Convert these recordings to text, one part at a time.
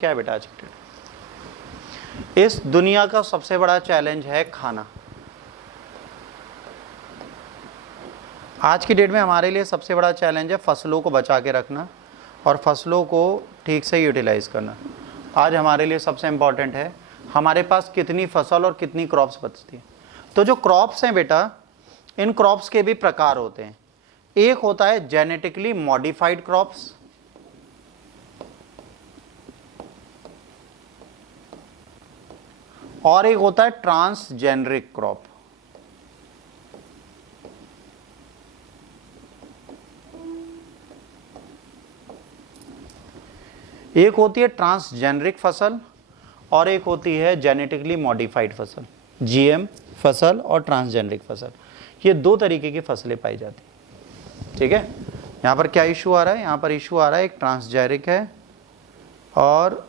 क्या है बेटा आज की डेट? इस दुनिया का सबसे बड़ा चैलेंज है खाना। आज की डेट में हमारे लिए सबसे बड़ा चैलेंज है फसलों को बचा के रखना और फसलों को ठीक से यूटिलाइज करना। आज हमारे लिए सबसे इम्पॉर्टेंट है हमारे पास कितनी फसल और कितनी क्रॉप्स बचती है। तो जो क्रॉप्स हैं बेटा, इन क्रॉप्स के भी प्रकार होते हैं। एक होता है जेनेटिकली मॉडिफाइड क्रॉप्स, और एक होता है ट्रांसजेनरिक क्रॉप। एक होती है ट्रांसजेनरिक फसल और एक होती है जेनेटिकली मॉडिफाइड फसल। जीएम फसल और ट्रांसजेनरिक फसल, ये दो तरीके की फसलें पाई जाती हैं। ठीक है, यहां पर क्या इशू आ रहा है? यहां पर इशू आ रहा है एक ट्रांसजेनिक है और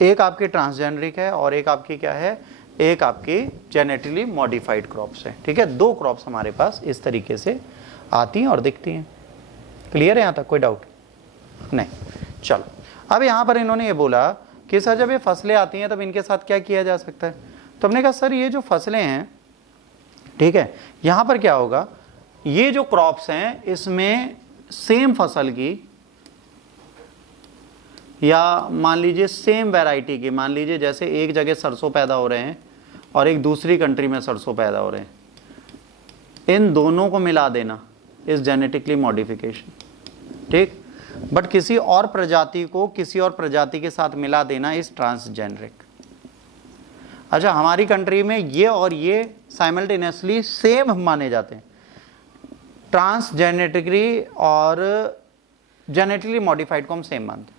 एक आपकी ट्रांसजेनरिक है और एक आपकी क्या है, एक आपकी जेनेटिकली मॉडिफाइड क्रॉप्स है। ठीक है, दो क्रॉप्स हमारे पास इस तरीके से आती हैं और दिखती हैं। क्लियर है यहां तक? कोई डाउट नहीं? चलो, अब यहां पर इन्होंने ये बोला कि सर जब ये फसलें आती हैं तब इनके साथ क्या किया जा सकता है। तो हमने कहा सर ये जो फसलें हैं, ठीक है, यहां पर क्या होगा, ये जो क्रॉप्स हैं इसमें सेम फसल की या मान लीजिए सेम वैरायटी की, मान लीजिए जैसे एक जगह सरसों पैदा हो रहे हैं और एक दूसरी कंट्री में सरसों पैदा हो रहे हैं, इन दोनों को मिला देना इस जेनेटिकली मॉडिफिकेशन। ठीक, बट किसी और प्रजाति को किसी और प्रजाति के साथ मिला देना इस ट्रांसजेनरिक। अच्छा, हमारी कंट्री में ये और ये साइमल्टेनियसली सेम माने जाते हैं। ट्रांसजेनेटिकली और जेनेटिकली मॉडिफाइड को हम सेम मानते हैं।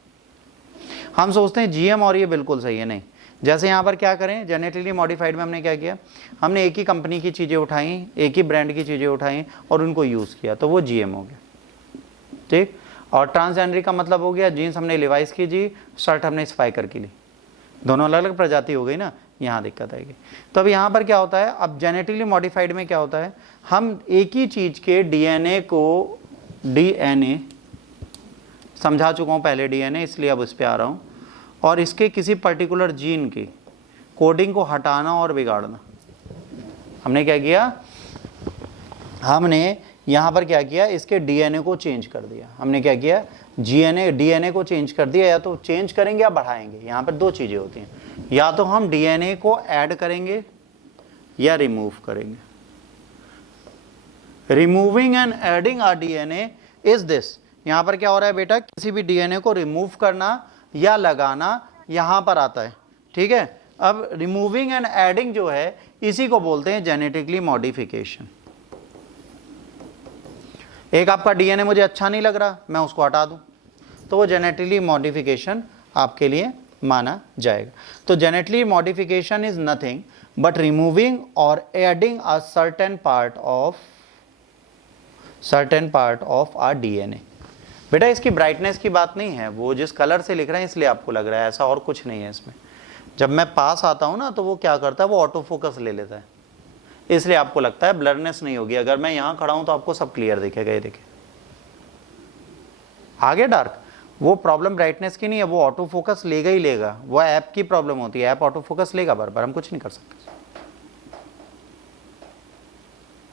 हम सोचते हैं जीएम और ये बिल्कुल सही है, नहीं। जैसे यहाँ पर क्या करें, जेनेटिकली मॉडिफाइड में हमने क्या किया, हमने एक ही कंपनी की चीज़ें उठाई, एक ही ब्रांड की चीज़ें उठाई और उनको यूज़ किया, तो वो जीएम हो गया। ठीक, और ट्रांसजेनरिक का मतलब हो गया जीन्स हमने लिवाइस की जी, शर्ट हमने स्पाइकर की ली, दोनों अलग अलग प्रजाति हो गई ना, यहाँ दिक्कत आएगी। तो अब यहाँ पर क्या होता है, अब जेनेटिकली मॉडिफाइड में क्या होता है, हम एक ही चीज़ के डीएनए को, डीएनए समझा चुका हूँ पहले डीएनए, इसलिए अब इस पे आ रहा हूँ, और इसके किसी पर्टिकुलर जीन की कोडिंग को हटाना और बिगाड़ना। हमने क्या किया, हमने यहाँ पर क्या किया, इसके डीएनए को चेंज कर दिया। हमने क्या किया, डीएनए को चेंज कर दिया। या तो चेंज करेंगे या बढ़ाएंगे, यहाँ पर दो चीज़ें होती हैं, या तो हम डीएनए को ऐड करेंगे या रिमूव करेंगे। Removing and adding R DNA is this. यहाँ पर क्या हो रहा है बेटा, किसी भी डीएनए को रिमूव करना या लगाना यहाँ पर आता है। ठीक है, अब रिमूविंग एंड एडिंग जो है इसी को बोलते हैं जेनेटिकली मॉडिफिकेशन। एक आपका डीएनए मुझे अच्छा नहीं लग रहा, मैं उसको हटा दूं, तो वो जेनेटिकली मॉडिफिकेशन आपके लिए माना जाएगा। तो genetically modification is nothing but removing और adding a certain part of our DNA. बेटा इसकी ब्राइटनेस की बात नहीं है, वो जिस कलर से लिख रहे हैं इसलिए आपको लग रहा है, ऐसा और कुछ नहीं है इसमें। जब मैं पास आता हूं ना तो वो क्या करता है, वो ऑटो फोकस ले लेता है, इसलिए आपको लगता है ब्लरनेस नहीं होगी। अगर मैं यहां खड़ा हूं तो आपको सब क्लियर दिखेगा। ये देखिए आगे डार्क, वो प्रॉब्लम ब्राइटनेस की नहीं है, वो ऑटो फोकस लेगा ही लेगा, वो ऐप की प्रॉब्लम होती है, ऐप ऑटो फोकस लेगा बार बार, हम कुछ नहीं कर सकते।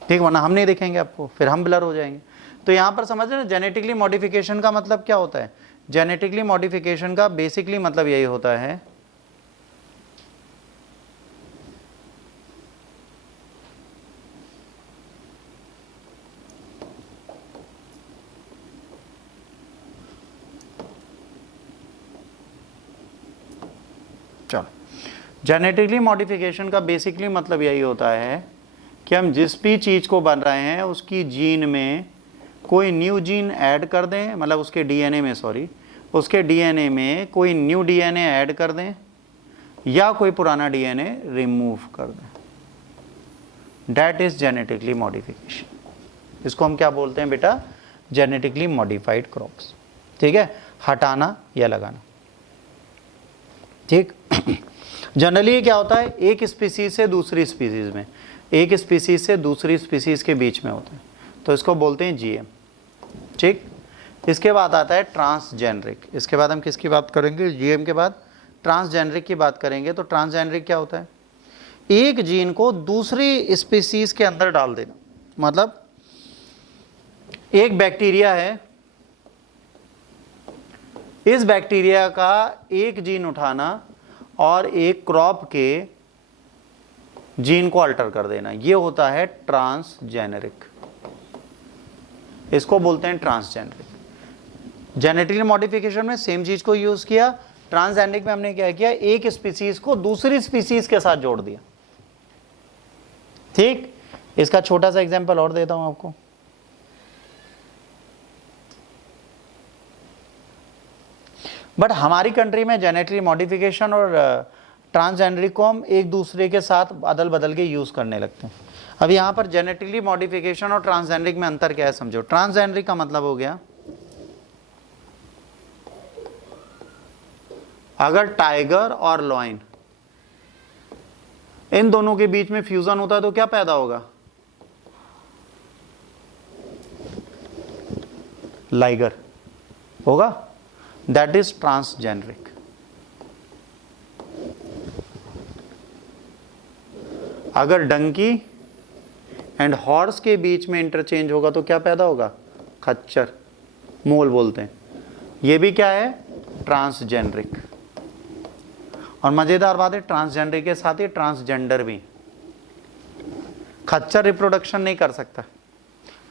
ठीक, वरना हम नहीं दिखेंगे आपको, फिर हम ब्लर हो जाएंगे। तो यहां पर समझ रहे हैं जेनेटिकली मॉडिफिकेशन का मतलब क्या होता है। जेनेटिकली मॉडिफिकेशन का बेसिकली मतलब यही होता है जेनेटिकली मॉडिफिकेशन का बेसिकली मतलब यही होता है कि हम जिस भी चीज़ को बन रहे हैं उसकी जीन में कोई न्यू जीन ऐड कर दें, मतलब उसके डीएनए में, उसके डीएनए में कोई न्यू डीएनए ऐड कर दें या कोई पुराना डीएनए रिमूव कर दें। That is genetically modification. इसको हम क्या बोलते हैं बेटा, जेनेटिकली मॉडिफाइड क्रॉप्स। ठीक है, हटाना या लगाना। ठीक, जनरली क्या होता है, एक स्पीसीज से दूसरी स्पीसीज में, एक स्पीसीज से दूसरी स्पीसीज के बीच में होता है, तो इसको बोलते हैं जीएम। ठीक, इसके बाद आता है ट्रांसजेनरिक। इसके बाद हम किसकी बात करेंगे? जीएम के बाद ट्रांसजेनरिक की बात करेंगे। तो ट्रांसजेनरिक क्या होता है? एक जीन को दूसरी स्पीसीज के अंदर डाल देना। मतलब एक बैक्टीरिया है, इस बैक्टीरिया का एक जीन उठाना और एक क्रॉप के जीन को अल्टर कर देना, ये होता है ट्रांसजेनरिक। इसको बोलते हैं ट्रांसजेनरिक। जेनेटिकली मॉडिफिकेशन में सेम चीज को यूज किया, ट्रांसजेनरिक में हमने क्या किया? एक स्पीसीज को दूसरी स्पीसीज के साथ जोड़ दिया। ठीक, इसका छोटा सा एग्जांपल और देता हूं आपको। बट हमारी कंट्री में जेनेटिकली मॉडिफिकेशन और ट्रांसजेनरिक को हम एक दूसरे के साथ बदल बदल के यूज करने लगते हैं। अब यहां पर जेनेटिकली मॉडिफिकेशन और ट्रांसजेनरिक में अंतर क्या है समझो। ट्रांसजेनरिक का मतलब हो गया, अगर टाइगर और लॉयन इन दोनों के बीच में फ्यूजन होता है तो क्या पैदा होगा? लाइगर होगा। That is transgenic. अगर डंकी एंड हॉर्स के बीच में इंटरचेंज होगा तो क्या पैदा होगा? खच्चर, मोल बोलते हैं। ये भी क्या है? ट्रांसजेनरिक। और मजेदार बात है, ट्रांसजेंडर के साथ ही ट्रांसजेंडर भी। खच्चर रिप्रोडक्शन नहीं कर सकता,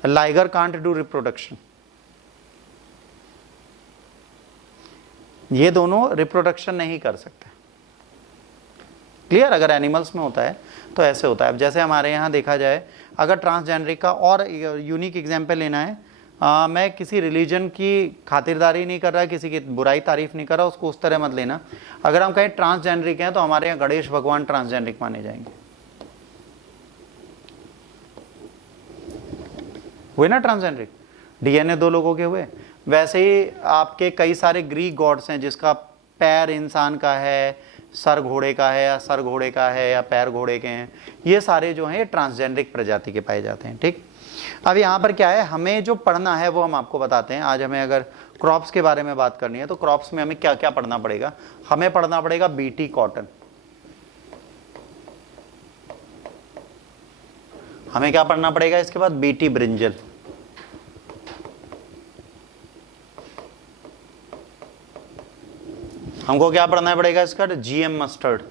लाइगर कांट डू रिप्रोडक्शन। ये दोनों रिप्रोडक्शन नहीं कर सकते। क्लियर? अगर एनिमल्स में होता है तो ऐसे होता है। अब जैसे हमारे यहाँ देखा जाए, अगर ट्रांसजेंडरिक का और यूनिक एग्जाम्पल लेना है, मैं किसी रिलीजन की खातिरदारी नहीं कर रहा, किसी की बुराई तारीफ नहीं कर रहा, उसको उस तरह मत लेना। अगर हम कहें ट्रांसजेंडरिक हैं तो हमारे यहाँ गणेश भगवान ट्रांसजेंडरिक माने जाएंगे। हुए ना ट्रांसजेंडरिक? डीएनए दो लोगों के हुए। वैसे ही आपके कई सारे ग्रीक गॉड्स हैं जिसका पैर इंसान का है, सर घोड़े का है, या सर घोड़े का है, या पैर घोड़े के हैं। ये सारे जो हैं ट्रांसजेंडरिक प्रजाति के पाए जाते हैं। ठीक, अब यहाँ पर क्या है, हमें जो पढ़ना है वो हम आपको बताते हैं। आज हमें अगर क्रॉप्स के बारे में बात करनी है तो क्रॉप्स में हमें क्या क्या पढ़ना पड़ेगा? हमें पढ़ना पड़ेगा बीटी कॉटन। हमें क्या पढ़ना पड़ेगा इसके बाद? BT brinjal. हमको क्या पढ़ना पड़ेगा इसका? GM mustard.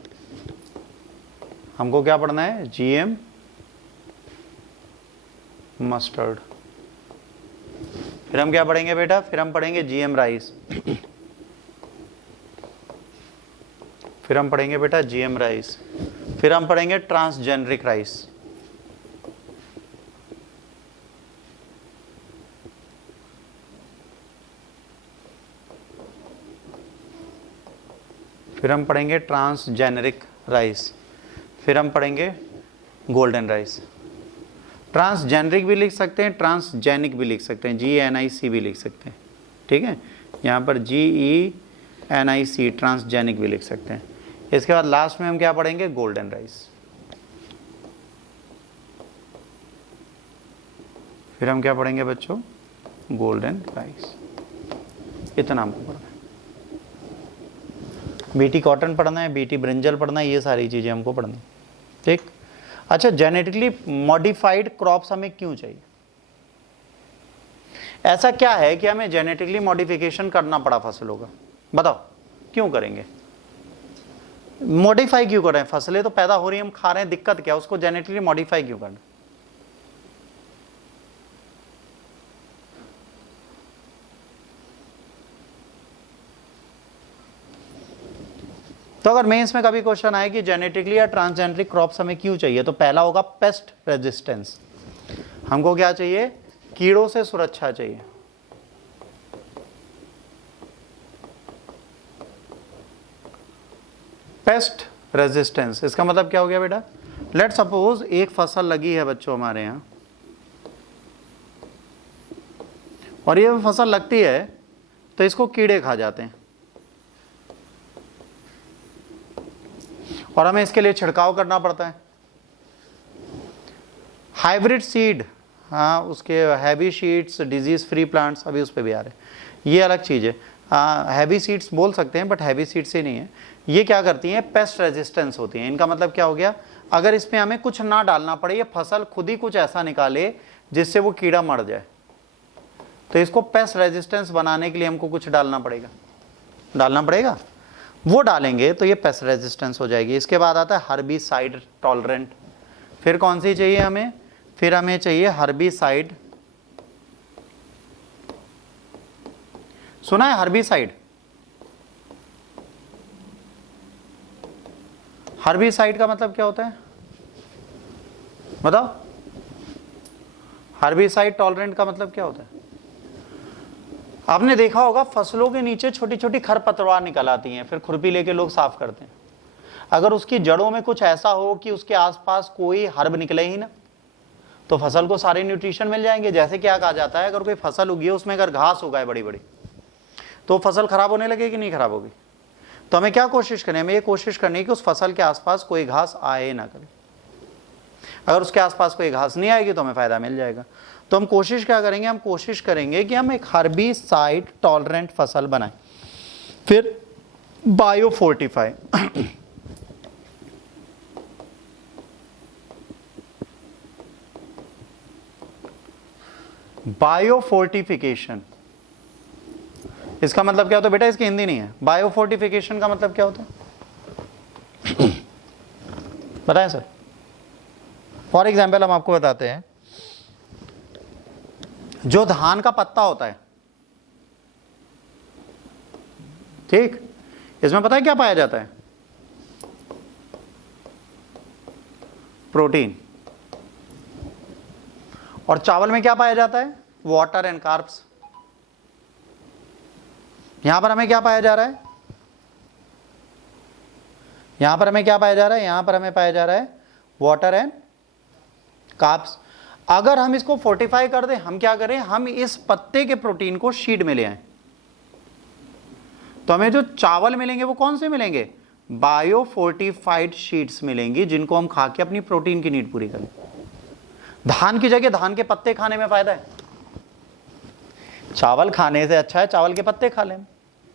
हमको क्या पढ़ना है? GM mustard. फिर हम क्या पढ़ेंगे बेटा? फिर हम पढ़ेंगे जीएम राइस। फिर हम पढ़ेंगे बेटा जीएम राइस। फिर हम पढ़ेंगे ट्रांसजेनरिक राइस। फिर हम पढ़ेंगे ट्रांसजेनरिक राइस। फिर हम पढ़ेंगे गोल्डन राइस। ट्रांसजेनरिक भी लिख सकते हैं, ट्रांसजेनिक भी लिख सकते हैं, GNIC भी लिख सकते हैं। ठीक है, यहाँ पर GENIC ट्रांसजेनिक भी लिख सकते हैं। इसके बाद लास्ट में हम क्या पढ़ेंगे? Golden rice. फिर हम क्या पढ़ेंगे बच्चों? Golden rice. इतना हमको पढ़ना है। बीटी कॉटन पढ़ना है, बीटी ब्रिंजल पढ़ना है, ये सारी चीज़ें हमको पढ़नी। ठीक, अच्छा, जेनेटिकली मॉडिफाइड क्रॉप्स हमें क्यों चाहिए? ऐसा क्या है कि हमें जेनेटिकली मॉडिफिकेशन करना पड़ा फसलों का? बताओ क्यों करेंगे? मॉडिफाई क्यों कर रहे हैं? फसलें तो पैदा हो रही हैं, हम खा रहे हैं, दिक्कत क्या? उसको जेनेटिकली मॉडिफाई क्यों करना? तो अगर मेंस में कभी क्वेश्चन आए कि जेनेटिकली या ट्रांसजेनरिक क्रॉप्स हमें क्यों चाहिए, तो पहला होगा पेस्ट रेजिस्टेंस। हमको क्या चाहिए? कीड़ों से सुरक्षा चाहिए। पेस्ट रेजिस्टेंस, इसका मतलब क्या हो गया बेटा? लेट सपोज एक फसल लगी है बच्चों हमारे यहाँ, और ये फसल लगती है तो इसको कीड़े खा जाते हैं, और हमें इसके लिए छिड़काव करना पड़ता है। हाइब्रिड सीड हाँ उसके heavy sheets, disease free plants, अभी उस पर भी आ रहे हैं, ये अलग चीज़ है। हैवी सीड्स बोल सकते हैं बट हैवी सीड्स ही नहीं है। ये क्या करती हैं, पेस्ट रेजिस्टेंस होती हैं। इनका मतलब क्या हो गया, अगर इसमें हमें कुछ ना डालना पड़े, ये फसल खुद ही कुछ ऐसा निकाले जिससे वो कीड़ा मर जाए, तो इसको पेस्ट रेजिस्टेंस बनाने के लिए हमको कुछ डालना पड़ेगा, वो डालेंगे तो ये पेस्ट रेजिस्टेंस हो जाएगी। इसके बाद आता है हर्बिसाइड टॉलरेंट। फिर कौन सी चाहिए हमें, फिर हमें चाहिए हर्बिसाइड। सुना है हर्बिसाइड? हर्बिसाइड का मतलब क्या होता है बताओ? हर्बिसाइड टॉलरेंट का मतलब क्या होता है? आपने देखा होगा फसलों के नीचे छोटी छोटी खरपतवार निकल आती हैं, फिर खुरपी लेके लोग साफ करते हैं। अगर उसकी जड़ों में कुछ ऐसा हो कि उसके आसपास कोई हर्ब निकले ही ना, तो फसल को सारे न्यूट्रिशन मिल जाएंगे। जैसे क्या कहा जाता है, अगर कोई फसल उगी है उसमें अगर घास उगाए बड़ी बड़ी, तो फसल खराब होने लगेगी, नहीं खराब होगी? तो हमें क्या कोशिश करनी है, हमें ये कोशिश करनी है कि उस फसल के आसपास कोई घास आए ना कभी। अगर उसके आसपास कोई घास नहीं आएगी तो हमें फायदा मिल जाएगा। तो हम कोशिश क्या करेंगे, हम कोशिश करेंगे कि हम एक हर्बिसाइड टॉलरेंट फसल बनाएं। फिर बायोफोर्टिफाई, बायोफोर्टिफिकेशन, इसका मतलब क्या होता है बेटा? इसकी हिंदी नहीं है। बायोफोर्टिफिकेशन का मतलब क्या होता है बताएं सर? फॉर एग्जाम्पल हम आपको बताते हैं, जो धान का पत्ता होता है, ठीक, इसमें पता है क्या पाया जाता है? प्रोटीन। और चावल में क्या पाया जाता है? Water and carbs. यहां पर हमें क्या पाया जा रहा है? यहां पर हमें क्या पाया जा रहा है? यहां पर हमें पाया जा रहा है वाटर एंड कार्ब्स। अगर हम इसको फोर्टिफाई कर दें, हम क्या करें, हम इस पत्ते के प्रोटीन को शीट में ले आए, तो हमें जो चावल मिलेंगे वो कौन से मिलेंगे? बायोफोर्टिफाइड शीट्स मिलेंगी, जिनको हम खा के अपनी प्रोटीन की नीड पूरी करें। धान की जगह धान के पत्ते खाने में फायदा है। चावल खाने से अच्छा है चावल के पत्ते खा लें,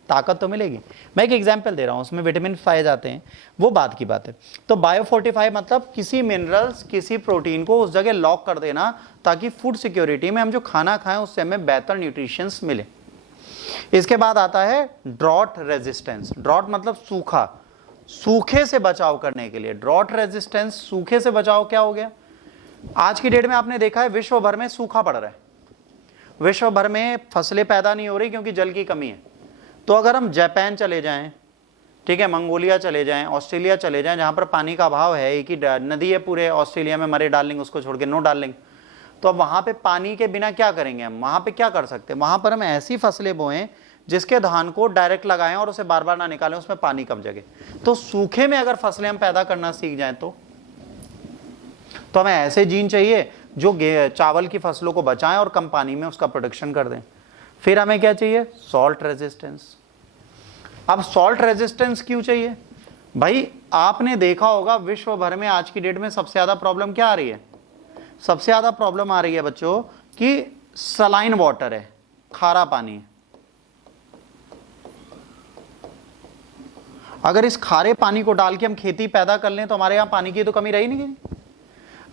ताकत तो मिलेगी। मैं एक एग्जांपल दे रहा हूं, उसमें विटामिन पाए जाते हैं, वो बात की बात है। तो बायोफोर्टिफाई मतलब किसी मिनरल्स, किसी प्रोटीन को उस जगह लॉक कर देना, ताकि फूड सिक्योरिटी में हम जो खाना खाएं उससे हमें बेहतर न्यूट्रिशंस मिले। इसके बाद आता है ड्रॉट रेजिस्टेंस। ड्रॉट मतलब सूखा, सूखे से बचाव करने के लिए ड्रॉट रेजिस्टेंस। सूखे से बचाव क्या हो गया? आज की डेट में आपने देखा है विश्व भर में सूखा पड़ रहा है, विश्व भर में फसलें पैदा नहीं हो रही क्योंकि जल की कमी है। तो अगर हम जापान चले जाएं, ठीक है, मंगोलिया चले जाएं, ऑस्ट्रेलिया चले जाएं, जहां पर पानी का अभाव है, एक ही नदी है पूरे ऑस्ट्रेलिया में, मरे डार्लिंग, उसको छोड़ के नो डार्लिंग। तो अब वहां पे पानी के बिना क्या करेंगे हम? वहां पे क्या कर सकते हैं? वहां पर हम ऐसी फसलें बोएं जिसके धान को डायरेक्ट लगाएं और उसे बार बार ना निकालें, उसमें पानी कम जगे। तो सूखे में अगर फसलें हम पैदा करना सीख जाएं तो हमें ऐसे जीन चाहिए जो चावल की फसलों को बचाएं और कम पानी में उसका प्रोडक्शन कर दें। फिर हमें क्या चाहिए? Salt resistance. अब सॉल्ट रेजिस्टेंस क्यों चाहिए भाई? आपने देखा होगा विश्व भर में आज की डेट में सबसे ज्यादा प्रॉब्लम क्या आ रही है? सबसे ज्यादा प्रॉब्लम आ रही है बच्चों कि सलाइन वाटर है, खारा पानी है। अगर इस खारे पानी को डाल के हम खेती पैदा कर लें तो हमारे यहां पानी की तो कमी रही नहीं।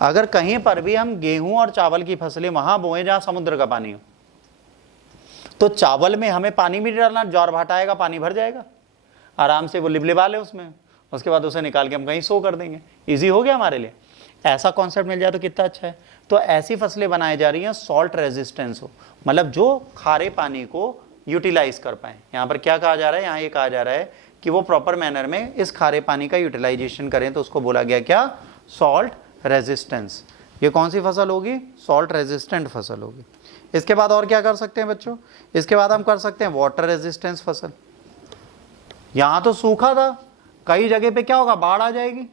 अगर कहीं पर भी हम गेहूं और चावल की फसलें वहां बोएं जहां समुद्र का पानी हो, तो चावल में हमें पानी भी डालना, ज्वार भाटा आएगा, पानी भर जाएगा, आराम से वो लिबलिबा ले उसमें, उसके बाद उसे निकाल के हम कहीं सो कर देंगे, इजी हो गया हमारे लिए। ऐसा कॉन्सेप्ट मिल जाए तो कितना अच्छा है। तो ऐसी फसलें बनाई जा रही हैं सॉल्ट रेजिस्टेंस हो, मतलब जो खारे पानी को यूटिलाइज कर पाए। यहाँ पर क्या कहा जा रहा है? यहाँ ये कहा जा रहा है कि वो प्रॉपर मैनर में इस खारे पानी का यूटिलाइजेशन करें, तो उसको बोला गया क्या? Salt resistance. ये कौन सी फसल होगी? सॉल्ट रेजिस्टेंट फसल होगी। इसके बाद और क्या कर सकते हैं बच्चों? इसके बाद हम कर सकते हैं वाटर रेजिस्टेंस फसल। यहां तो सूखा था, कई जगह पे क्या होगा? बाढ़ आ जाएगी।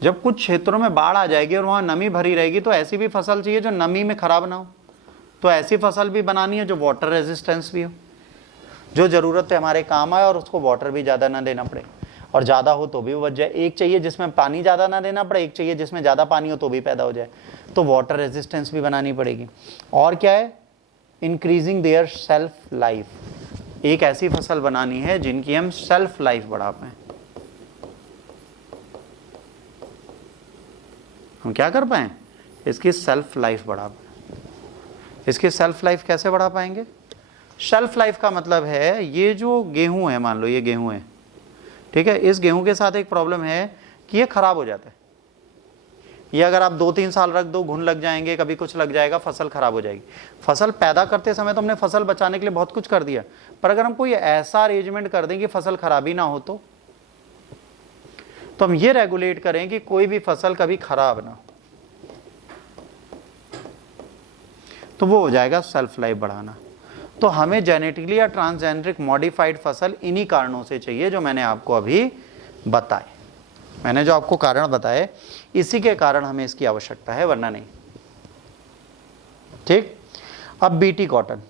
जब कुछ क्षेत्रों में बाढ़ आ जाएगी और वहां नमी भरी रहेगी, तो ऐसी भी फसल चाहिए जो नमी में खराब ना हो। तो ऐसी फसल भी बनानी है जो वाटर रेजिस्टेंस भी हो, जो जरूरत पे हमारे काम आए और उसको वाटर भी ज्यादा ना देना पड़े। और ज़्यादा हो तो भी वो बच जाए। एक चाहिए जिसमें पानी ज़्यादा ना देना पड़े, एक चाहिए जिसमें ज़्यादा पानी हो तो भी पैदा हो जाए, तो वाटर रेजिस्टेंस भी बनानी पड़ेगी। और क्या है, इंक्रीजिंग देयर सेल्फ लाइफ। एक ऐसी फसल बनानी है जिनकी हम सेल्फ लाइफ बढ़ा पाए। हम क्या कर पाए, इसकी सेल्फ लाइफ बढ़ा पाए। इसकी सेल्फ लाइफ कैसे बढ़ा पाएंगे? शेल्फ लाइफ का मतलब है, ये जो गेहूं है, मान लो ये गेहूं है, ठीक है, इस गेहूं के साथ एक प्रॉब्लम है कि ये खराब हो जाता है। ये अगर आप 2-3 साल रख दो, घुन लग जाएंगे, कभी कुछ लग जाएगा, फसल खराब हो जाएगी। फसल पैदा करते समय तो हमने फसल बचाने के लिए बहुत कुछ कर दिया, पर अगर हम कोई ऐसा अरेंजमेंट कर दें कि फसल खराब ही ना हो, तो हम ये रेगुलेट करें कि कोई भी फसल कभी खराब ना हो, तो वो हो जाएगा सेल्फ लाइफ बढ़ाना। तो हमें जेनेटिकली या ट्रांसजेनिक मॉडिफाइड फसल इन्हीं कारणों से चाहिए जो मैंने आपको अभी बताए। मैंने जो आपको कारण बताए, इसी के कारण हमें इसकी आवश्यकता है, वरना नहीं। ठीक। अब बीटी कॉटन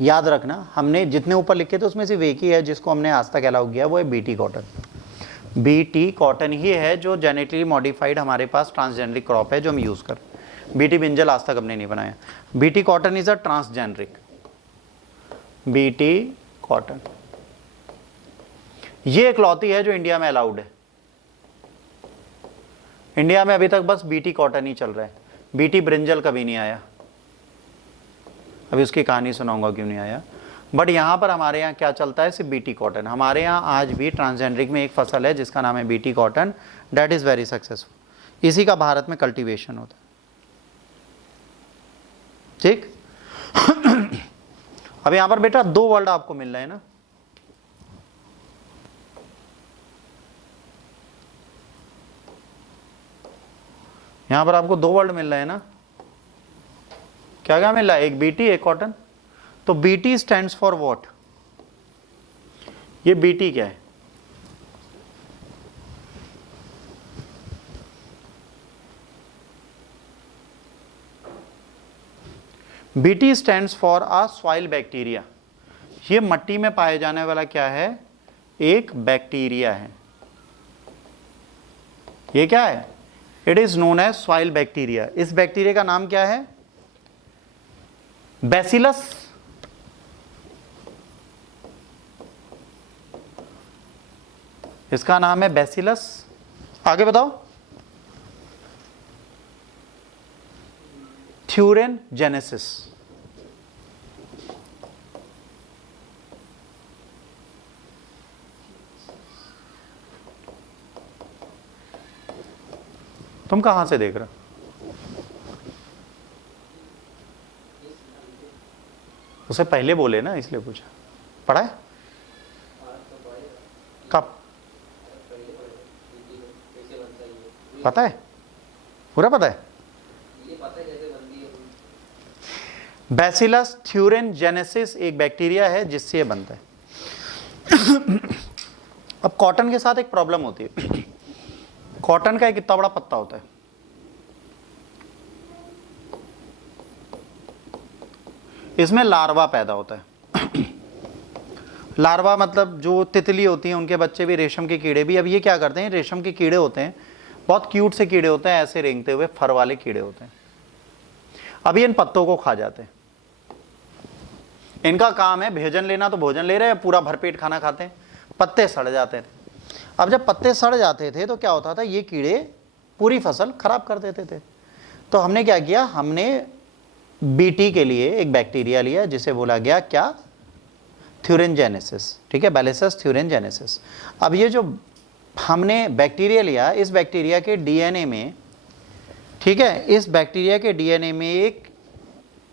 याद रखना, हमने जितने ऊपर लिखे थे उसमें से एक ही है जिसको हमने आज तक अलाउ किया, वो है बीटी कॉटन। बीटी कॉटन ही है जो जेनेटिकली मॉडिफाइड हमारे पास ट्रांसजेनिक क्रॉप है जो हम यूज कर। बीटी ब्रिंजल आज तक हमने नहीं बनाया। BT cotton is a transgenic. BT cotton ये इकलौती है जो इंडिया में अलाउड है। इंडिया में अभी तक बस बीटी कॉटन ही चल रहा है, बीटी ब्रिंजल कभी नहीं आया। अभी उसकी कहानी सुनाऊंगा क्यों नहीं आया। बट यहां पर हमारे यहाँ क्या चलता है, सिर्फ बीटी कॉटन। हमारे यहाँ आज भी ट्रांसजेनिक में एक फसल है जिसका नाम है BT cotton, that is very successful. इसी का भारत में कल्टीवेशन होता है। ठीक। अब यहां पर बेटा 2 वर्ड आपको मिल रहे हैं ना, यहां पर आपको 2 वर्ड मिल रहे हैं ना। क्या क्या मिल रहा है, एक बीटी एक कॉटन। तो बीटी स्टैंड्स फॉर व्हाट? ये बीटी क्या है? BT stands for a soil bacteria. ये मट्टी में पाए जाने वाला क्या है, एक बैक्टीरिया है। ये क्या है? It is known as soil bacteria. इस बैक्टीरिया का नाम क्या है? बैसिलस। इसका नाम है बैसिलस। आगे बताओ। थ्यूरेनजेनेसिस। तुम कहां से देख रहे हो? उसे पहले बोले ना, इसलिए पूछा। पढ़ा है? कब? पता है? पूरा पता है? बैसिलस थ्यूरेनजेनेसिस एक बैक्टीरिया है जिससे ये बनता है। अब कॉटन के साथ एक प्रॉब्लम होती है। कॉटन का एक इतना बड़ा पत्ता होता है, इसमें लार्वा पैदा होता है। लार्वा मतलब जो तितली होती हैं उनके बच्चे भी, रेशम के कीड़े भी। अब ये क्या करते हैं, रेशम के कीड़े होते हैं, बहुत क्यूट से कीड़े होते हैं, ऐसे रेंगते हुए फर वाले कीड़े होते हैं। अब ये इन पत्तों को खा जाते हैं। इनका काम है भोजन लेना, तो भोजन ले रहे हैं, पूरा भरपेट खाना खाते हैं, पत्ते सड़ जाते थे। अब जब पत्ते सड़ जाते थे तो क्या होता था, ये कीड़े पूरी फसल खराब कर देते थे। तो हमने क्या किया, हमने बीटी के लिए एक बैक्टीरिया लिया जिसे बोला गया क्या, थ्यूरेनजेनेसिस। ठीक है, बैसिलस थ्यूरेनजेनेसिस। अब ये जो हमने बैक्टीरिया लिया, इस बैक्टीरिया के डीएनए में, ठीक है, इस बैक्टीरिया के डीएनए में एक